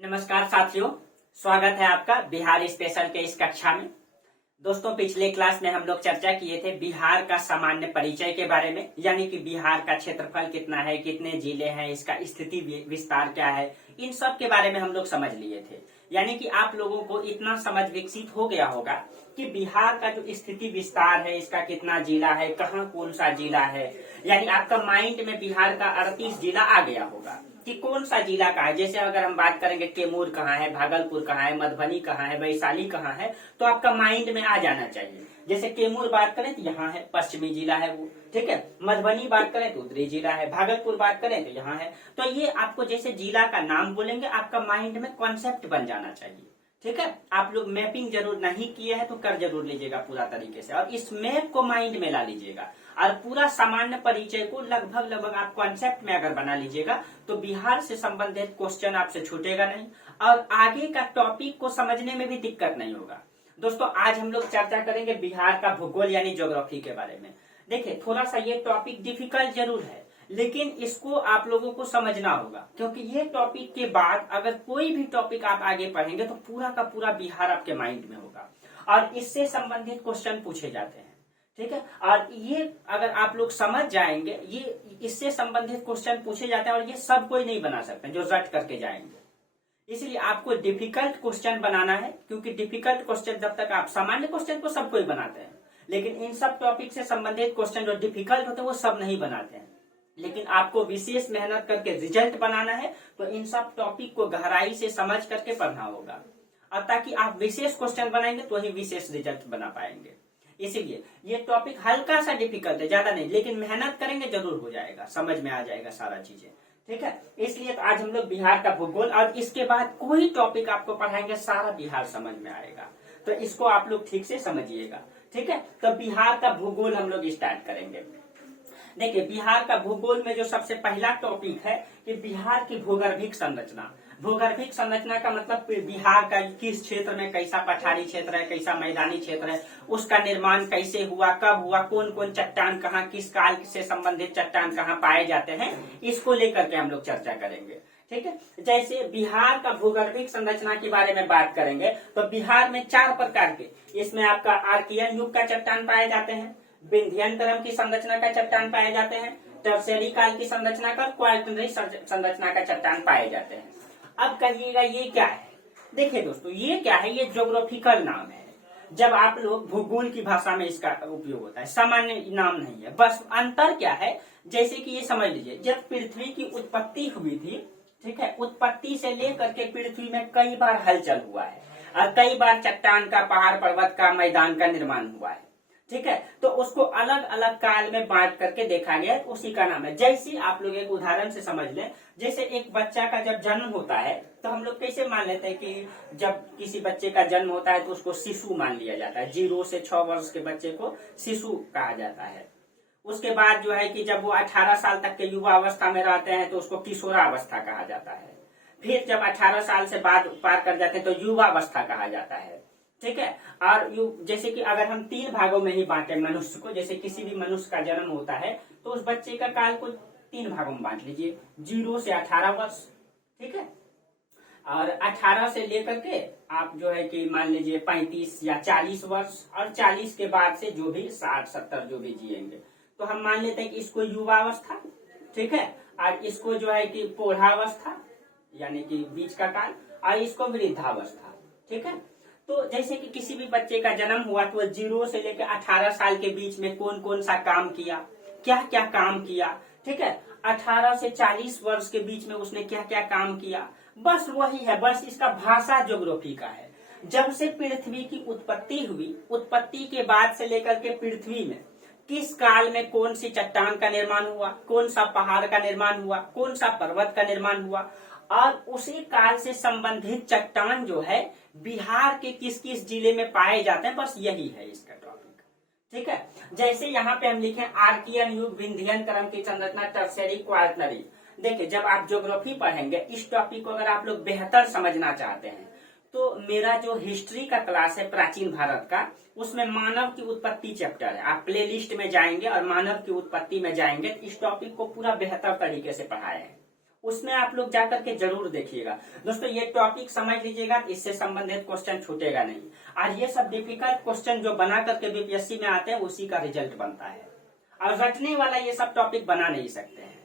नमस्कार साथियों, स्वागत है आपका बिहार स्पेशल के इस कक्षा में। दोस्तों, पिछले क्लास में हम लोग चर्चा किए थे बिहार का सामान्य परिचय के बारे में, यानी कि बिहार का क्षेत्रफल कितना है, कितने जिले हैं, इसका स्थिति विस्तार क्या है, इन सब के बारे में हम लोग समझ लिए थे। यानी कि आप लोगों को इतना समझ विकसित हो गया होगा कि बिहार का जो स्थिति विस्तार है, इसका कितना जिला है, कहाँ कौन सा जिला है, यानी आपका माइंड में बिहार का 38 जिला आ गया होगा कि कौन सा जिला का है। जैसे अगर हम बात करेंगे कैमूर कहाँ है, भागलपुर कहाँ है, मधुबनी कहाँ है, वैशाली कहाँ है, तो आपका माइंड में आ जाना चाहिए। जैसे कैमूर बात करें तो यहाँ है, पश्चिमी जिला है वो, ठीक है। मधुबनी बात करें तो उत्तरी जिला है, भागलपुर बात करें तो यहाँ है। तो ये आपको जैसे जिला का नाम बोलेंगे, आपका माइंड में कॉन्सेप्ट बन जाना चाहिए, ठीक है। आप लोग मैपिंग जरूर नहीं किए हैं तो कर जरूर लीजिएगा पूरा तरीके से, और इस मैप को माइंड में ला लीजिएगा और पूरा सामान्य परिचय को लगभग आप कॉन्सेप्ट में अगर बना लीजिएगा तो बिहार से संबंधित क्वेश्चन आपसे छूटेगा नहीं और आगे का टॉपिक को समझने में भी दिक्कत नहीं होगा। दोस्तों, आज हम लोग चर्चा करेंगे बिहार का भूगोल यानी ज्योग्राफी के बारे में। देखिए, थोड़ा सा ये टॉपिक डिफिकल्ट जरूर है, लेकिन इसको आप लोगों को समझना होगा, क्योंकि ये टॉपिक के बाद अगर कोई भी टॉपिक आप आगे पढ़ेंगे तो पूरा का पूरा बिहार आपके माइंड में होगा और इससे संबंधित क्वेश्चन पूछे जाते हैं, ठीक है। और ये अगर आप लोग समझ जाएंगे, ये इससे संबंधित क्वेश्चन पूछे जाते हैं और ये सब कोई नहीं बना सकते जो रट करके जाएंगे। इसलिए आपको डिफिकल्ट क्वेश्चन बनाना है, क्योंकि डिफिकल्ट क्वेश्चन जब तक आप सामान्य क्वेश्चन को सब कोई बनाते हैं, लेकिन इन सब टॉपिक से संबंधित क्वेश्चन जो डिफिकल्ट होते हैं वो सब नहीं बनाते हैं। लेकिन आपको विशेष मेहनत करके रिजल्ट बनाना है तो इन सब टॉपिक को गहराई से समझ करके पढ़ना होगा, और ताकि आप विशेष क्वेश्चन बनाएंगे तो ही विशेष रिजल्ट बना पाएंगे। इसीलिए ये टॉपिक हल्का सा डिफिकल्ट है, ज्यादा नहीं, लेकिन मेहनत करेंगे जरूर हो जाएगा, समझ में आ जाएगा सारा चीजें, ठीक है। इसलिए तो आज हम लोग बिहार का भूगोल, और इसके बाद कोई टॉपिक आपको पढ़ाएंगे सारा बिहार समझ में आएगा, तो इसको आप लोग ठीक से समझिएगा, ठीक है। तो बिहार का भूगोल हम लोग स्टार्ट करेंगे। देखिए, बिहार का भूगोल में जो सबसे पहला टॉपिक है कि बिहार की भूगर्भिक संरचना। भूगर्भिक संरचना का मतलब बिहार का किस क्षेत्र में कैसा पठारी क्षेत्र है, कैसा मैदानी क्षेत्र है, उसका निर्माण कैसे हुआ, कब हुआ, कौन कौन चट्टान कहाँ, किस काल से संबंधित चट्टान कहाँ पाए जाते हैं, इसको लेकर के हम लोग चर्चा करेंगे, ठीक है। जैसे बिहार का भूगर्भिक संरचना के बारे में बात करेंगे तो बिहार में 4 प्रकार के, इसमें आपका आर्कियन युग का चट्टान पाए जाते हैं, विंध्यंतरम की संरचना का चट्टान पाए जाते हैं, टर्शियरी काल की संरचना का, क्वार्टनरी संरचना का चट्टान पाए जाते हैं। अब कहिएगा ये क्या है। देखिए दोस्तों, ये क्या है, ये ज्योग्राफिकल नाम है। जब आप लोग भूगोल की भाषा में इसका उपयोग होता है, सामान्य नाम नहीं है। बस अंतर क्या है, जैसे कि ये समझ लीजिए, जब पृथ्वी की उत्पत्ति हुई थी, ठीक है, उत्पत्ति से लेकर के पृथ्वी में कई बार हलचल हुआ है और कई बार चट्टान का, पहाड़ पर्वत का, मैदान का निर्माण हुआ है, ठीक है। तो उसको अलग अलग काल में बांट करके देखा गया, उसी का नाम है। जैसे आप लोग एक उदाहरण से समझ लें, जैसे एक बच्चा का जब जन्म होता है तो हम लोग कैसे मान लेते हैं कि जब किसी बच्चे का जन्म होता है तो उसको शिशु मान लिया जाता है। 0 से 6 वर्ष के बच्चे को शिशु कहा जाता है। उसके बाद जो है कि जब वो 18 साल तक के युवा अवस्था में रहते हैं तो उसको किशोरावस्था कहा जाता है। फिर जब 18 साल से बाद पार कर जाते हैं तो युवावस्था कहा जाता है, ठीक है। और जैसे कि अगर हम 3 भागों में ही बांटे मनुष्य को, जैसे किसी भी मनुष्य का जन्म होता है तो उस बच्चे का काल को 3 भागों में बांट लीजिए, 0 से 18 वर्ष, ठीक है। और 18 से लेकर के आप जो है कि मान लीजिए 35 या 40 वर्ष, और 40 के बाद से जो भी 60-70 जो भी जिएंगे, तो हम मान लेते हैं कि इसको युवावस्था, ठीक है, और इसको जो है कि पौधावस्था यानी कि बीच का काल, और इसको वृद्धावस्था, ठीक है। तो जैसे कि किसी भी बच्चे का जन्म हुआ तो 0 से लेकर 18 साल के बीच में कौन कौन सा काम किया, क्या क्या काम किया, ठीक है। 18 से 40 वर्ष के बीच में उसने क्या क्या काम किया, बस वही है, बस इसका भाषा ज्योग्राफी का है। जब से पृथ्वी की उत्पत्ति हुई, उत्पत्ति के बाद से लेकर के पृथ्वी में किस काल में कौन सी चट्टान का निर्माण हुआ, कौन सा पहाड़ का निर्माण हुआ, कौन सा पर्वत का निर्माण हुआ, और उसी काल से संबंधित चट्टान जो है बिहार के किस किस जिले में पाए जाते हैं, बस यही है इसका टॉपिक, ठीक है। जैसे यहाँ पे हम लिखे आर्कियन युग, विंध्यंतरम की संरचना, टर्शियरी, क्वार्टनरी। देखिए, जब आप ज्योग्राफी पढ़ेंगे, इस टॉपिक को अगर आप लोग बेहतर समझना चाहते हैं तो मेरा जो हिस्ट्री का क्लास है प्राचीन भारत का, उसमें मानव की उत्पत्ति चैप्टर है। आप प्ले लिस्ट में जाएंगे और मानव की उत्पत्ति में जाएंगे, इस टॉपिक को पूरा बेहतर तरीके से पढ़ाए हैं। उसमें आप लोग जाकर के जरूर देखिएगा। दोस्तों ये टॉपिक समझ लीजिएगा, इससे संबंधित क्वेश्चन छूटेगा नहीं। और ये सब डिफिकल्ट क्वेश्चन जो बना करके बीपीएससी में आते हैं उसी का रिजल्ट बनता है, और रटने वाला ये सब टॉपिक बना नहीं सकते हैं।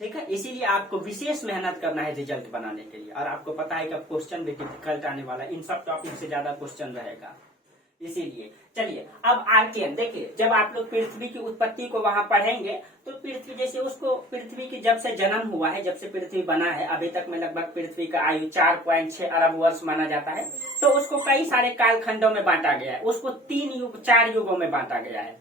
ठीक है, इसीलिए आपको विशेष मेहनत करना है रिजल्ट बनाने के लिए। और आपको पता है कि अब क्वेश्चन भी डिफिकल्ट आने वाला है, इन सब टॉपिक से ज्यादा क्वेश्चन रहेगा। इसीलिए चलिए अब आर्कियन देखिए, जब आप लोग पृथ्वी की उत्पत्ति को वहां पढ़ेंगे तो पृथ्वी जैसे उसको, पृथ्वी की जब से जन्म हुआ है, जब से पृथ्वी बना है अभी तक में लगभग पृथ्वी का आयु 4.6 अरब वर्ष माना जाता है। तो उसको कई सारे कालखंडों में बांटा गया है, उसको 4 युगों में बांटा गया है।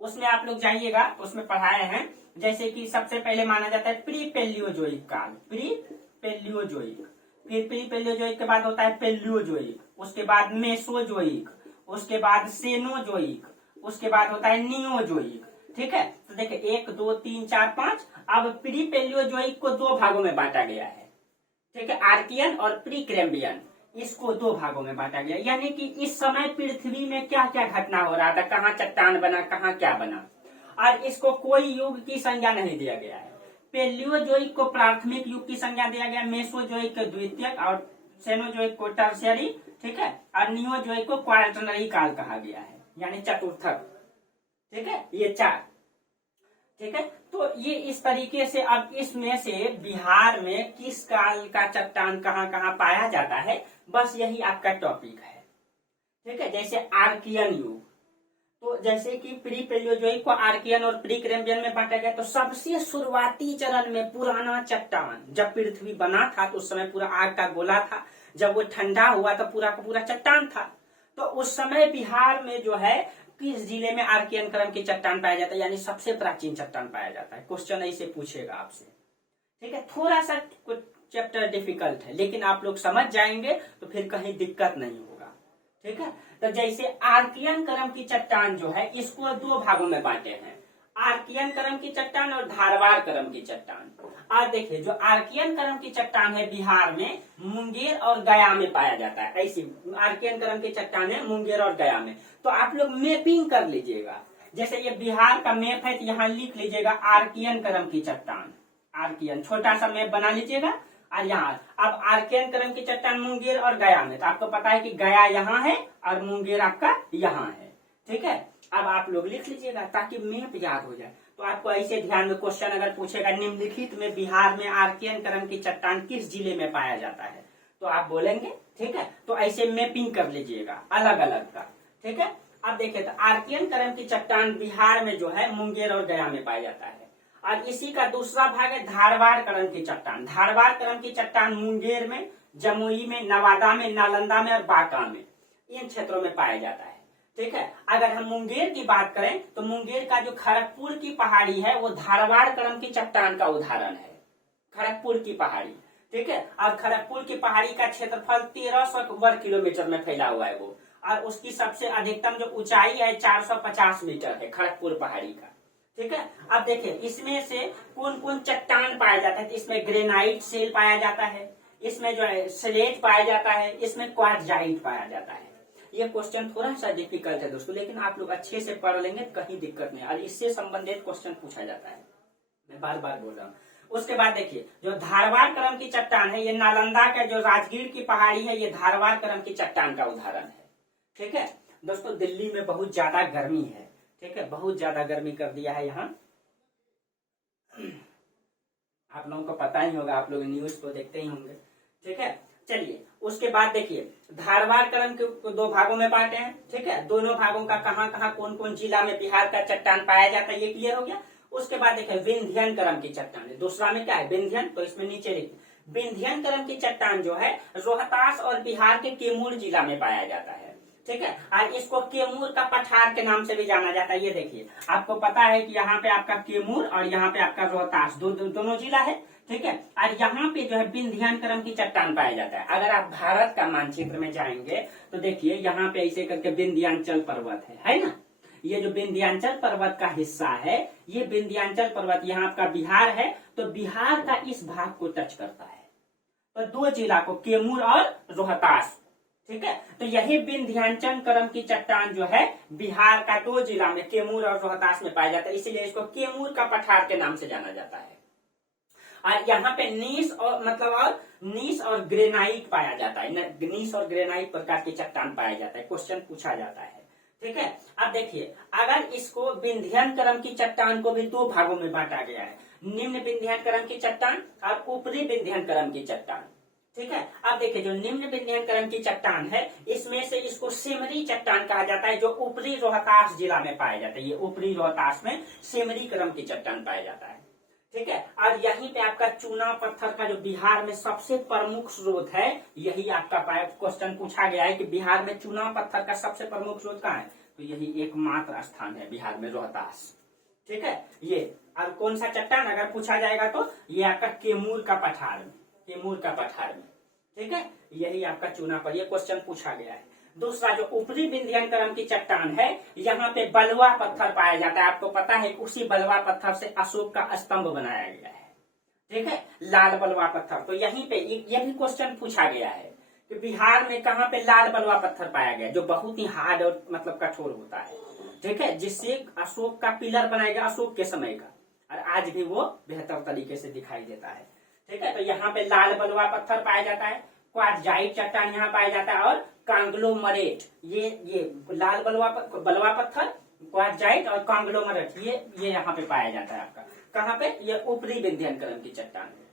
उसमें आप लोग जाइएगा, उसमें पढ़ाए हैं। जैसे कि सबसे पहले माना जाता है प्री पेलियोजोइक काल, प्री पेलियोजोइक। फिर प्री पेलियोजोइक के बाद होता है पेलियोजोइक, उसके बाद मेसोजोइक, उसके बाद सेनोजोइक, उसके बाद होता है नियोजोइक। ठीक है, तो देखिए 1 2 3 4 5। अब प्री पेलियोजोइक को 2 भागों में बांटा गया है। ठीक है, आर्कियन और प्री कैम्ब्रियन, इसको 2 भागों में बांटा गया। यानी कि इस समय पृथ्वी में क्या क्या घटना हो रहा था, कहाँ चट्टान बना, कहाँ क्या बना, और इसको कोई युग की संज्ञा नहीं दिया गया है। पेलियोजोइक को प्राथमिक युग की संज्ञा दिया गया, मेसोजोइक को द्वितीयक, और सेनोजोइक को टर्शियरी। ठीक है, और नियोजोइक को क्वार्टरनरी काल कहा गया है, यानी चतुर्थक। ठीक है, ये 4। ठीक है, तो ये इस तरीके से। अब इसमें से बिहार में किस काल का चट्टान कहाँ कहाँ पाया जाता है, बस यही आपका टॉपिक है। ठीक है, जैसे आर्कियन युग, तो जैसे कि प्री पेलियोजोइक को आर्कियन और प्री कैम्ब्रियन में बांटा गया। तो सबसे शुरुआती चरण में पुराना चट्टान, जब पृथ्वी बना था तो उस समय पूरा आग का गोला था, जब वो ठंडा हुआ तो पूरा का पूरा चट्टान था। तो उस समय बिहार में जो है किस जिले में आर्कियन क्रम की चट्टान पाया जाता है, यानी सबसे प्राचीन चट्टान पाया जाता है। क्वेश्चन ऐसे पूछेगा आपसे। ठीक है, थोड़ा सा चैप्टर डिफिकल्ट है, लेकिन आप लोग समझ जाएंगे तो फिर कहीं दिक्कत नहीं होगा। ठीक है, तो जैसे आर्कियन क्रम की चट्टान जो है, इसको 2 भागों में बांटे हैं, आर्कियन क्रम की चट्टान और धारवाड़ क्रम की चट्टान। और देखिए जो आर्कियन क्रम की चट्टान है बिहार में मुंगेर और गया में पाया जाता है। ऐसी आर्कियन क्रम की चट्टान है मुंगेर और गया में। तो आप लोग मैपिंग कर लीजिएगा, जैसे ये बिहार का मैप है तो यहाँ लिख लीजिएगा आर्कियन क्रम की चट्टान, आर्कियन छोटा सा मैप बना लीजिएगा। और यहाँ अब आर्कियन क्रम की चट्टान मुंगेर और गया में, तो आपको पता है कि गया यहाँ है और मुंगेर आपका यहाँ है। ठीक है, अब आप लोग लिख लीजिएगा ताकि मैप याद हो जाए। तो आपको ऐसे ध्यान में क्वेश्चन अगर पूछेगा निम्नलिखित में बिहार में आर्कियन क्रम की चट्टान किस जिले में पाया जाता है, तो आप बोलेंगे। ठीक है, तो ऐसे मैपिंग कर लीजिएगा अलग अलग का। ठीक है, अब देखिए तो आर्कियन क्रम की चट्टान बिहार में जो है मुंगेर और गया में पाया जाता है। और इसी का दूसरा भाग है धारवाड़ क्रम की चट्टान। धारवाड़ क्रम की चट्टान मुंगेर में, जमुई में, नवादा में, नालंदा में और बांका में, इन क्षेत्रों में पाया जाता है। ठीक है, अगर हम मुंगेर की बात करें तो मुंगेर का जो खड़गपुर की पहाड़ी है वो धारवाड़ क्रम की चट्टान का उदाहरण है, खड़गपुर की पहाड़ी। ठीक है, और खड़गपुर की पहाड़ी का क्षेत्रफल 1300 वर्ग किलोमीटर में फैला हुआ है वो, और उसकी सबसे अधिकतम जो ऊंचाई है 450 मीटर है खड़गपुर पहाड़ी का। ठीक है, अब देखिए इसमें से कौन कौन चट्टान पाया जाता है। इसमें ग्रेनाइट सेल पाया जाता है, इसमें जो है स्लेट पाया जाता है, इसमें क्वार्टजाइट पाया जाता है। ये क्वेश्चन थोड़ा सा डिफिकल्ट है दोस्तों, लेकिन आप लोग अच्छे से पढ़ लेंगे कहीं दिक्कत नहीं, और इससे संबंधित क्वेश्चन पूछा जाता है, मैं बार बार बोल रहा हूँ। उसके बाद देखिए जो धारवाड़ क्रम की चट्टान है, ये नालंदा का जो राजगीर की पहाड़ी है, ये धारवाड़ क्रम की चट्टान का उदाहरण है। ठीक है दोस्तों, दिल्ली में बहुत ज्यादा गर्मी है। ठीक है, बहुत ज्यादा गर्मी कर दिया है यहाँ, आप लोगों को पता ही होगा, आप लोग न्यूज को देखते ही होंगे। ठीक है, चलिए उसके बाद देखिए धारवाड़ क्रम के 2 भागों में बांटे हैं। ठीक है, दोनों भागों का कहाँ कहाँ कौन कौन जिला में बिहार का चट्टान पाया जाता है ये क्लियर हो गया। उसके बाद देखिए विंध्यन क्रम की चट्टान, दूसरा में क्या है विंध्यन, तो इसमें नीचे लिखिए विंध्यन क्रम की चट्टान जो है रोहतास और बिहार के कैमूर जिला में पाया जाता है। ठीक है, और इसको कैमूर का पठार के नाम से भी जाना जाता है। ये देखिए आपको पता है कि यहाँ पे आपका कैमूर और यहाँ पे आपका रोहतास दोनों जिला है। ठीक है, और यहाँ पे जो है विंध्यन क्रम की चट्टान पाया जाता है। अगर आप भारत का मानचित्र में जाएंगे तो देखिए यहाँ पे ऐसे करके विंध्याचल पर्वत है ना, ये जो विंध्याचल पर्वत का हिस्सा है, ये विंध्याचल पर्वत यहाँ आपका बिहार है, तो बिहार का इस भाग को टच करता है, तो 2 जिला को कैमूर और रोहतास। ठीक है, तो यही विंध्याचल क्रम की चट्टान जो है बिहार का 2 जिला में कैमूर और रोहतास में पाया जाता है, इसीलिए इसको कैमूर का पठार के नाम से जाना जाता है। और यहाँ पे नीस और मतलब और नीस और ग्रेनाइट पाया जाता है। नीस और ग्रेनाइट प्रकार की चट्टान पाया जाता है, क्वेश्चन पूछा जाता है। ठीक है, अब देखिए अगर इसको विंध्यन क्रम की चट्टान को भी दो भागों में बांटा गया है, निम्न विंध्यन क्रम की चट्टान और ऊपरी विंध्यन क्रम की चट्टान। ठीक है, अब देखिए जो निम्न विंध्यन क्रम की चट्टान है इसमें से इसको सिमरी चट्टान कहा जाता है, जो ऊपरी रोहतास जिला में पाया जाता है। ये ऊपरी रोहतास में सिमरी क्रम की चट्टान पाया जाता है। ठीक है, और यहीं पे आपका चूना पत्थर का जो बिहार में सबसे प्रमुख स्रोत है, यही आपका क्वेश्चन पूछा गया है कि बिहार में चूना पत्थर का सबसे प्रमुख स्रोत कहाँ है, तो यही एकमात्र स्थान है बिहार में, रोहतास। ठीक है, ये और कौन सा चट्टान अगर पूछा जाएगा तो ये आपका कैमूर का पठार में, कैमूर का पठार में। ठीक है, यही आपका चूना पर ये क्वेश्चन पूछा गया है। दूसरा जो ऊपरी विंध्यन क्रम की चट्टान है, यहाँ पे बलुआ पत्थर पाया जाता है। आपको पता है उसी बलुआ पत्थर से अशोक का स्तंभ बनाया गया है। ठीक है, लाल बलुआ पत्थर। तो यहीं पे ये भी क्वेश्चन पूछा गया है कि बिहार में कहाँ पे लाल बलुआ पत्थर पाया गया, जो बहुत ही हार्ड और मतलब कठोर होता है। ठीक है, जिससे अशोक का पिलर बनाया गया अशोक के समय का, और आज भी वो बेहतर तरीके से दिखाई देता है। ठीक है, तो यहाँ पे लाल बलुआ पत्थर पाया जाता है, क्वार्टजाइट चट्टान यहाँ पाया जाता है, और कांग्लोमरेट, ये लाल बलुआ पत्थर, क्वार्टजाइट और कांग्लोमरेट ये यहाँ पे पाया जाता है आपका। कहाँ पे, ये ऊपरी विंध्यन क्रम की चट्टान है।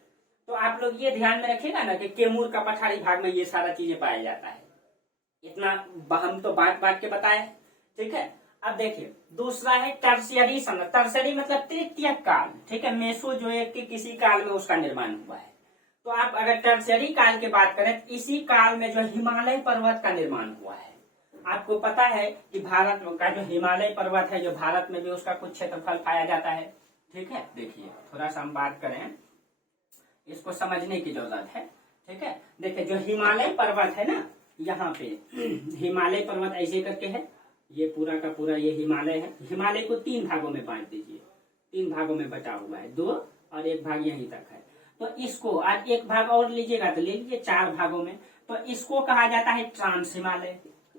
तो आप लोग ये ध्यान में रखिएगा ना कि कैमूर का पठारी भाग में ये सारा चीजें पाया जाता है। इतना हम तो बांट के बताए। ठीक है, अब देखिए दूसरा है टर्शियरी समय। टर्शियरी मतलब तृतीयक काल। ठीक है, मेसोजोइक के किसी काल में उसका निर्माण हुआ है। तो आप अगर टर्शियरी काल की बात करें, इसी काल में जो हिमालय पर्वत का निर्माण हुआ है। आपको पता है कि भारत का जो हिमालय पर्वत है, जो भारत में भी उसका कुछ क्षेत्रफल पाया जाता है। ठीक है, देखिए थोड़ा सा हम बात करें, इसको समझने की जरूरत है। ठीक है, देखिए जो हिमालय पर्वत है ना, यहाँ पे हिमालय पर्वत ऐसे करके है, ये पूरा का पूरा ये हिमालय है। हिमालय को तीन भागों में बांट दीजिए, तीन भागों में बटा हुआ है, दो और एक भाग यहीं तक है। तो इसको आज एक भाग और लीजिएगा तो ले लीजिए, चार भागों में। तो इसको कहा जाता है ट्रांस हिमालय।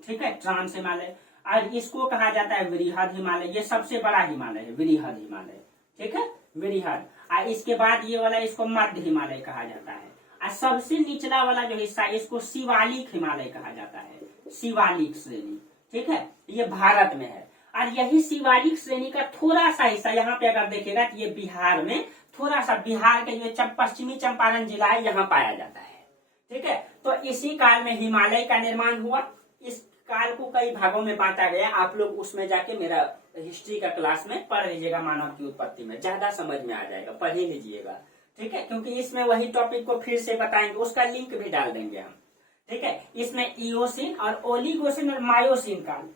ठीक है, ट्रांस हिमालय। और इसको कहा जाता है वृहद हिमालय। ये सबसे बड़ा हिमालय है, वृहद हिमालय। ठीक है, वृहद। और इसके बाद ये वाला इसको मध्य हिमालय कहा जाता है। और सबसे निचला वाला जो हिस्सा इसको शिवालिक हिमालय कहा जाता है, शिवालिक श्रेणी। ठीक है, ये भारत में है। और यही शिवालिक श्रेणी का थोड़ा सा हिस्सा यहाँ पे अगर देखेगा तो ये बिहार में थोड़ा सा, बिहार के जो पश्चिमी चंपारण जिला है यहाँ पाया जाता है। ठीक है, तो इसी काल में हिमालय का निर्माण हुआ। इस काल को कई भागों में बांटा गया। आप लोग उसमें जाके मेरा हिस्ट्री का क्लास में पढ़ लीजिएगा, मानव की उत्पत्ति में ज्यादा समझ में आ जाएगा, पढ़ ही लीजिएगा। ठीक है, क्योंकि इसमें वही टॉपिक को फिर से बताएंगे, उसका लिंक भी डाल देंगे हम। ठीक है, इसमें इयोसिन और ओलिगोसिन और मायोसिन काल,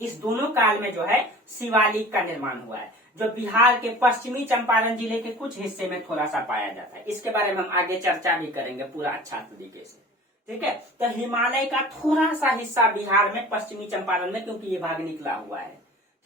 इस दोनों काल में जो है शिवालिक का निर्माण हुआ है, जो बिहार के पश्चिमी चंपारण जिले के कुछ हिस्से में थोड़ा सा पाया जाता है। इसके बारे में हम आगे चर्चा भी करेंगे पूरा अच्छा तरीके से। ठीक है, तो हिमालय का थोड़ा सा हिस्सा बिहार में पश्चिमी चंपारण में, क्योंकि ये भाग निकला हुआ है।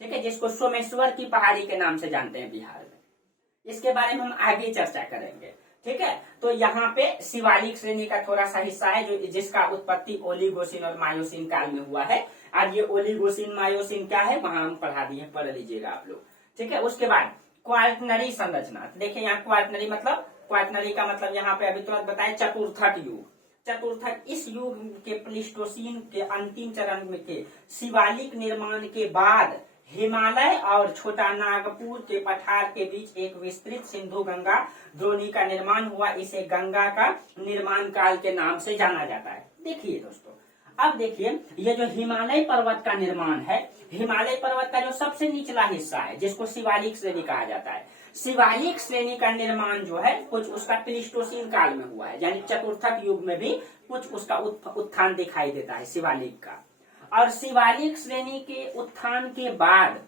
ठीक है, जिसको सोमेश्वर की पहाड़ी के नाम से जानते हैं बिहार में। इसके बारे में हम आगे चर्चा करेंगे। ठीक है, तो यहाँ पे शिवालिक श्रेणी का थोड़ा सा हिस्सा है, जो जिसका उत्पत्ति ओलिगोसिन और मायोसिन काल में हुआ है। और ये ओलिगोसिन मायोसिन क्या है वहां हम पढ़ा दिए, पढ़ लीजिएगा आप लोग। ठीक है, उसके बाद क्वार्टनरी संरचना। देखिए यहाँ क्वार्टनरी मतलब, क्वार्टनरी का मतलब यहाँ पे अभी तुरंत बताए चतुर्थक युग। चतुर्थक, इस युग के प्लीस्टोसीन के अंतिम चरण में के शिवालिक निर्माण के बाद हिमालय और छोटा नागपुर के पठार के बीच एक विस्तृत सिंधु गंगा द्रोणी का निर्माण हुआ। इसे गंगा का निर्माण काल के नाम से जाना जाता है। देखिए दोस्तों, अब देखिए ये जो हिमालय पर्वत का निर्माण है, हिमालय पर्वत का जो सबसे निचला हिस्सा है जिसको शिवालिक श्रेणी कहा जाता है, शिवालिक श्रेणी का निर्माण जो है कुछ उसका प्लीस्टोसीन काल में हुआ है, यानी चतुर्थक युग में भी कुछ उसका उत्थान दिखाई देता है शिवालिक का। और शिवालिक श्रेणी के उत्थान के बाद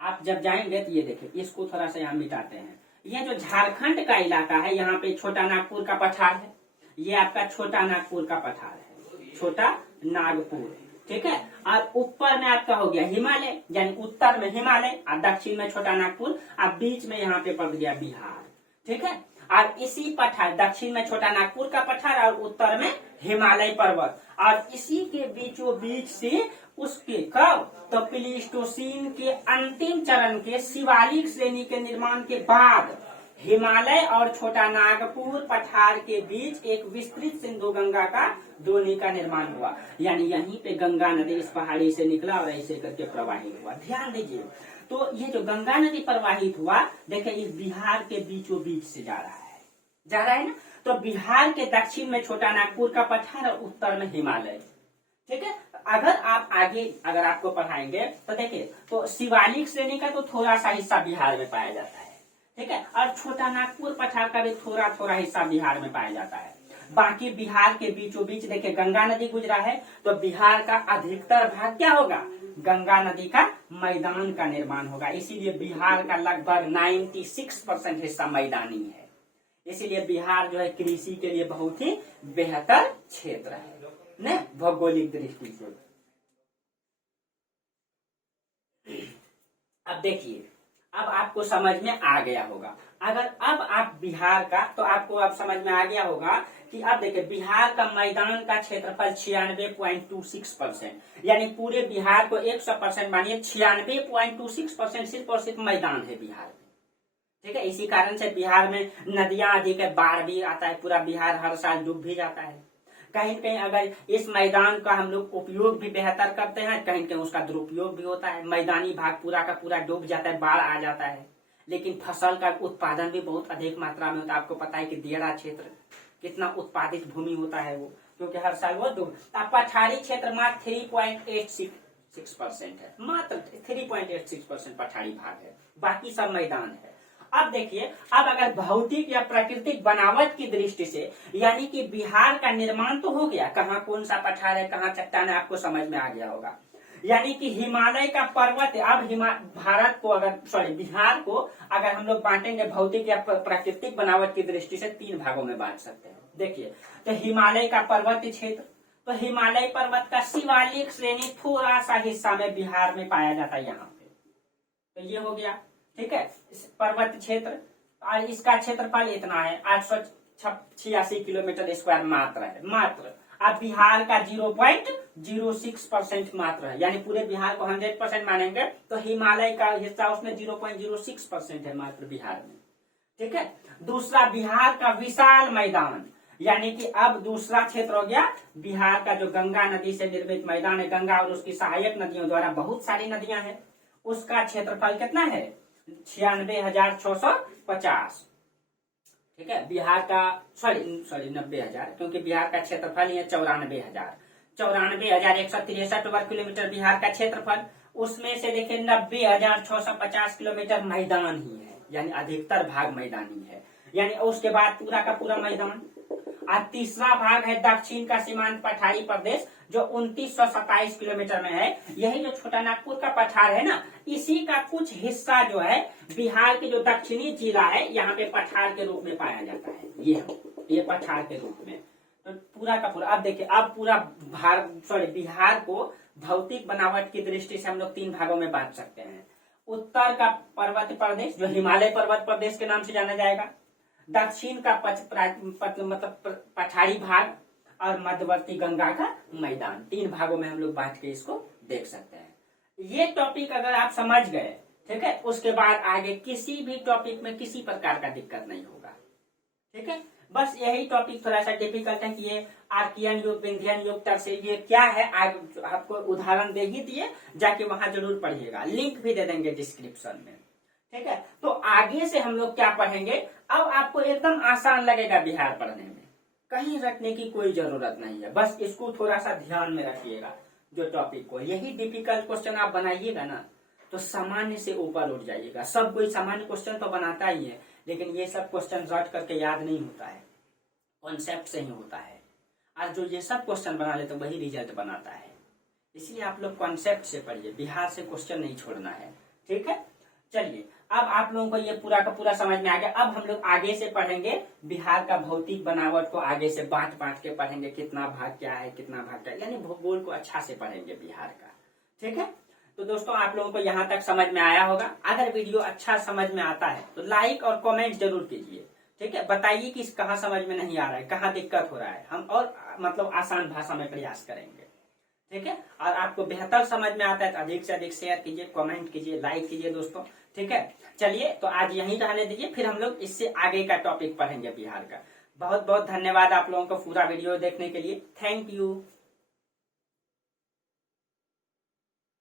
आप जब जाएंगे तो ये देखिए, इसको थोड़ा सा यहाँ मिटाते हैं। ये जो झारखंड का इलाका है, यहाँ पे छोटा नागपुर का पठार है, ये आपका छोटा नागपुर का पठार है, छोटा नागपुर। ठीक है, और ऊपर में आपका हो गया हिमालय, यानी उत्तर में हिमालय और दक्षिण में छोटा नागपुर और बीच में यहाँ पे पड़ गया बिहार। ठीक है, और इसी पठार, दक्षिण में छोटा नागपुर का पठार और उत्तर में हिमालय पर्वत, और इसी के बीचों बीच से उसके कब तो प्लीस्टोसीन के अंतिम चरण के शिवालिक श्रेणी के निर्माण के बाद हिमालय और छोटा नागपुर पठार के बीच एक विस्तृत सिंधु गंगा का द्रोणी का निर्माण हुआ। यानी यहीं पे गंगा नदी इस पहाड़ी से निकला और ऐसे करके प्रवाहित हुआ। ध्यान दीजिए, तो ये जो गंगा नदी प्रवाहित हुआ, देखिए इस बिहार के बीचों बीच से जा रहा है ना। तो बिहार के दक्षिण में छोटा नागपुर का पठार और उत्तर में हिमालय। ठीक है, अगर आप आगे अगर आपको पढ़ाएंगे तो देखिए, तो शिवालिक श्रेणी का तो थोड़ा सा हिस्सा बिहार में पाया जाता है। ठीक है, और छोटा नागपुर पठार का भी थोड़ा थोड़ा हिस्सा बिहार में पाया जाता है। बाकी बिहार के बीचों बीच देखिए गंगा नदी गुजरा है, तो बिहार का अधिकतर भाग क्या होगा, गंगा नदी का मैदान का निर्माण होगा। इसीलिए बिहार का लगभग 96% हिस्सा मैदानी है। इसीलिए बिहार जो है कृषि के लिए बहुत ही बेहतर क्षेत्र है न भौगोलिक दृष्टि से। अब देखिए, अब आपको समझ में आ गया होगा। अगर अब आप बिहार का, तो आपको अब समझ में आ गया होगा कि अब देखिए बिहार का मैदान का क्षेत्रफल 96.26%, यानी पूरे बिहार को 100% मानिए 96.26% सिर्फ और सिर्फ मैदान है बिहार में। ठीक है, इसी कारण से बिहार में नदियां अधिक है, बाढ़ भी आता है, पूरा बिहार हर साल डूब भी जाता है। कहीं कहीं अगर इस मैदान का हम लोग उपयोग भी बेहतर करते हैं, कहीं कहीं उसका दुरुपयोग भी होता है। मैदानी भाग पूरा का पूरा डूब जाता है, बाढ़ आ जाता है, लेकिन फसल का उत्पादन भी बहुत अधिक मात्रा में होता है। आपको पता है कि दियरा क्षेत्र कितना उत्पादित भूमि होता है वो, क्योंकि हर साल वो डूब। पठारी क्षेत्र मात्र 3.86% है, मात्र 3.86% पठारी भाग है, बाकी सब मैदान है। अब देखिए, अब अगर भौतिक या प्राकृतिक बनावट की दृष्टि से, यानी कि बिहार का निर्माण तो हो गया, कहाँ कौन सा पठार है, कहाँ चट्टान है, आपको समझ में आ गया होगा। यानी कि हिमालय का पर्वत, अब भारत को अगर बिहार को अगर हम लोग बांटेंगे भौतिक या प्राकृतिक बनावट की दृष्टि से, 3 भागों में बांट सकते हैं। देखिए, तो हिमालय का पर्वतीय क्षेत्र, तो हिमालय पर्वत का शिवालिक श्रेणी थोड़ा सा हिस्सा में बिहार में पाया जाता है यहाँ पे, तो ये हो गया। ठीक है, पर्वत क्षेत्र, और इसका क्षेत्रफल इतना है 886 किलोमीटर स्क्वायर मात्र है, मात्र। अब बिहार का 0.06% मात्र है, यानी पूरे बिहार को 100% मानेंगे तो हिमालय का हिस्सा उसमें 0.06% है मात्र बिहार में। ठीक है, दूसरा बिहार का विशाल मैदान, यानी कि अब दूसरा क्षेत्र हो गया बिहार का जो गंगा नदी से निर्मित मैदान है, गंगा और उसकी सहायक नदियों द्वारा बहुत सारी नदियां हैं, उसका क्षेत्रफल कितना है 96,650। ठीक है, बिहार का सॉरी 90,000, क्योंकि बिहार का क्षेत्रफल ही है 94,163 वर्ग किलोमीटर बिहार का क्षेत्रफल। उसमें से देखिए 90,650 किलोमीटर मैदान ही है, यानी अधिकतर भाग मैदानी है, यानी उसके बाद पूरा का पूरा मैदान। और तीसरा भाग है दक्षिण का सीमांत पठारी प्रदेश, जो 2927 किलोमीटर में है। यही जो छोटा नागपुर का पठार है ना, इसी का कुछ हिस्सा जो है बिहार के जो दक्षिणी जिला है, यहाँ पे पठार के रूप में पाया जाता है। ये पठार के रूप में, तो पूरा का पूरा। अब देखिए, अब पूरा बिहार को भौतिक बनावट की दृष्टि से हम लोग 3 भागों में बांट सकते हैं। उत्तर का पर्वत प्रदेश, जो हिमालय पर्वत प्रदेश के नाम से जाना जाएगा, दक्षिण का मतलब पठारी भाग, और मध्यवर्ती गंगा का मैदान। 3 भागों में हम लोग बांट के इसको देख सकते हैं। ये टॉपिक अगर आप समझ गए, ठीक है, उसके बाद आगे किसी भी टॉपिक में किसी प्रकार का दिक्कत नहीं होगा। ठीक है, बस यही टॉपिक थोड़ा सा डिफिकल्ट है कि ये आर्कियन युग, विंध्यन युग तक से ये क्या है, आपको उदाहरण दे ही दिए, जाके वहां जरूर पढ़िएगा, लिंक भी दे देंगे डिस्क्रिप्शन में। ठीक है, तो आगे से हम लोग क्या पढ़ेंगे, अब आपको एकदम आसान लगेगा बिहार पढ़ने में, कहीं रखने की कोई जरूरत नहीं है, बस इसको थोड़ा सा ध्यान में रखिएगा जो टॉपिक को। यही डिफिकल्ट क्वेश्चन आप बनाइएगा ना, तो सामान्य से ऊपर उठ जाइएगा। सब कोई सामान्य क्वेश्चन तो बनाता ही है, लेकिन ये सब क्वेश्चन रट करके याद नहीं होता है, कॉन्सेप्ट से ही होता है। और जो ये सब क्वेश्चन बना ले तो वही रिजल्ट बनाता है। इसलिए आप लोग कॉन्सेप्ट से पढ़िए, बिहार से क्वेश्चन नहीं छोड़ना है। ठीक है, चलिए, अब आप लोगों को ये पूरा का पूरा समझ में आ गया। अब हम लोग आगे से पढ़ेंगे बिहार का भौतिक बनावट को, आगे से बांट बांट के पढ़ेंगे, कितना भाग क्या है, कितना भाग क्या है, यानी भूगोल को अच्छा से पढ़ेंगे बिहार का। ठीक है, तो दोस्तों आप लोगों को यहाँ तक समझ में आया होगा। अगर वीडियो अच्छा समझ में आता है तो लाइक और कमेंट जरूर कीजिए। ठीक है, बताइए कि कहाँ समझ में नहीं आ रहा है, कहाँ दिक्कत हो रहा है, हम और मतलब आसान भाषा में प्रयास करेंगे। ठीक है, और आपको बेहतर समझ में आता है तो अधिक से अधिक शेयर कीजिए, कमेंट कीजिए, लाइक कीजिए दोस्तों, ठीक है, चलिए तो आज यहीं रहने दीजिए, फिर हम लोग इससे आगे का टॉपिक पढ़ेंगे बिहार का। बहुत बहुत धन्यवाद आप लोगों को पूरा वीडियो देखने के लिए। Thank you.